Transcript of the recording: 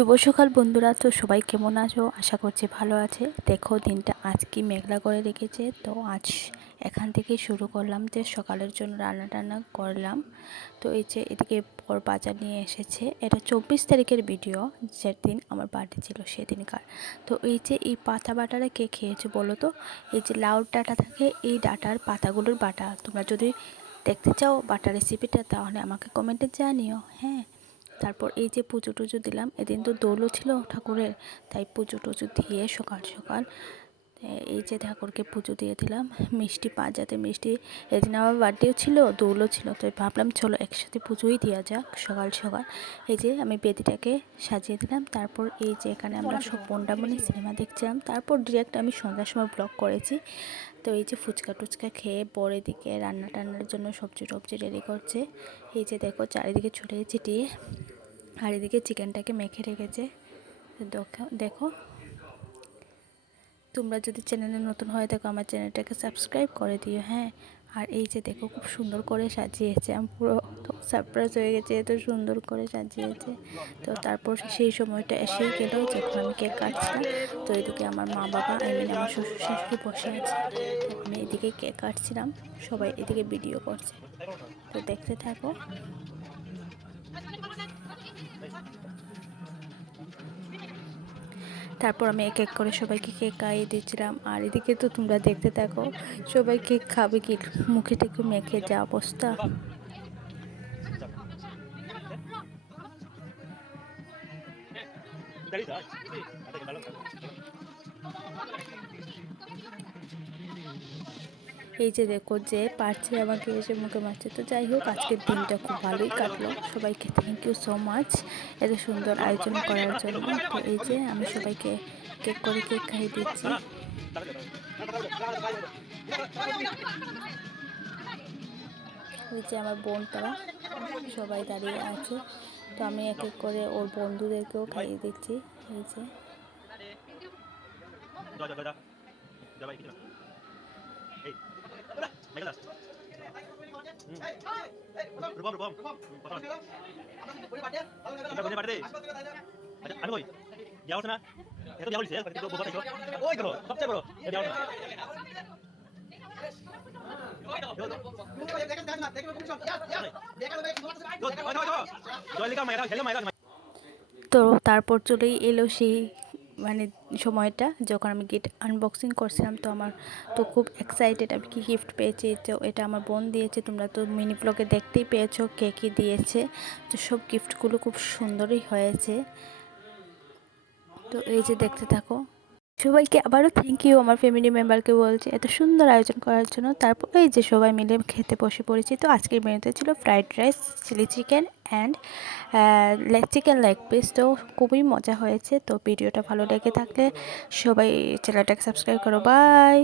শুভ সকাল বন্ধুরা। তো সবাই কেমন আছো? আশা করছি ভালো আছে। দেখো দিনটা আজ কি মেঘলা করে রেখেছে। তো আজ এখান থেকে শুরু করলাম যে সকালের জন্য রান্না টান্না করলাম। তো এই যে এদিকে বর বাজার নিয়ে এসেছে। এটা 24 তারিখের ভিডিও, যেদিন আমার বার্থডে ছিল সেদিনকার। তো এই যে এই পাতা বাটাটা কে খেয়েছে বলো তো? এই যে লাউ ডাঁটা থাকে, এই ডাঁটার পাতাগুলোর বাটা। তোমরা যদি দেখতে চাও বাটা রেসিপিটা, তাহলে আমাকে কমেন্টে জানিও। হ্যাঁ, তারপর এই যে পুজো টুজো দিলাম। এদিন তো দোলও ছিল ঠাকুরের, তাই পুজো টুজো দিয়ে সকাল সকাল এই যে ঠাকুরকে পুজো দিয়ে দিলাম। মিষ্টি যাতে মিষ্টি, এদিন আমার বার্থডেও ছিল, দোলও ছিল, তো ভাবলাম চলো একসাথে পুজোই দেওয়া যাক সকাল সকাল। এই যে আমি বেদিটাকে সাজিয়ে দিলাম। তারপর এই যে এখানে আমরা সব বন্ডামণি সিনেমা দেখছিলাম। তারপর ডিরেক্ট আমি সন্ধ্যার সময় ব্লগ করেছি। তো এই যে ফুচকা টুচকা খেয়ে বর এদিকে রান্না টান্নার জন্য সবজি টবজি রেডি করছে। এই যে দেখো চারিদিকে ছড়িয়ে ছিটিয়ে, আর এদিকে চিকেনটাকে মেখে রেখেছে। দেখো তোমরা যদি চ্যানেলে নতুন হয়ে থাকো আমার চ্যানেলটাকে সাবস্ক্রাইব করে দিও। হ্যাঁ, আর এই যে দেখো খুব সুন্দর করে সাজিয়েছে। আমি পুরো তো সারপ্রাইজ হয়ে গেছে, এত সুন্দর করে সাজিয়েছে। তো তারপর সেই সময়টা এসেই গেল যখন আমি কেক কাটছিলাম। তো এদিকে আমার মা বাবা, আমার শ্বশুর শাশুড়ি বসে আছে। তো আমি এদিকে কেক কাটছিলাম, সবাই এদিকে ভিডিও করছে। তো দেখতে থাকো। তারপর আমি এক এক করে সবাইকে কেক খাইয়ে দিচ্ছিলাম। আর এদিকে তো তোমরা দেখতে থাকো, সবাই কেক খাবে কি, মুখে টেকে মেখে যা অবস্থা। এই যে দেখো যে পারছে আমাকে এসে মুখে মারছে। তো যাই হোক, আজকের দিনটা খুব ভালোই কাটলো। সবাইকে থ্যাংক ইউ সো মাচ এত সুন্দর আয়োজন করার জন্য। তো এই যে আমি সবাইকে কেক করে কেক খাইয়ে দিচ্ছি। ওই যে আমার বোন, তারা সবাই দাঁড়িয়ে আছে। তো আমি এক এক করে ওর বন্ধুদেরকেও খাইয়ে দিচ্ছি। এই যে তো তারপর চলেই এলো সেই মানে সময়টা যখন আমি গিফট আনবক্সিং করছিলাম। তো আমার তো খুব এক্সাইটেড, আমি কি গিফট পেয়েছি। তো এটা আমার বোন দিয়েছে, তোমরা তো মিনি ব্লগে দেখতেই পেয়েছো কে কী দিয়েছে। তো সব গিফটগুলো খুব সুন্দরই হয়েছে। তো এই যে দেখতে থাকো। সবাইকে আবারও থ্যাংক ইউ আমার ফ্যামিলি মেম্বারকে বলছে এত সুন্দর আয়োজন করার জন্য। তারপর এই যে সবাই মিলে খেতে বসে পড়েছি। তো আজকের মেনুতে ছিল fried rice, chilli chicken and chicken leg piece. তো খুবই মজা হয়েছে। তো ভিডিওটা ভালো লেগে থাকলে সবাই চ্যানেলটাকে সাবস্ক্রাইব করো। বাই।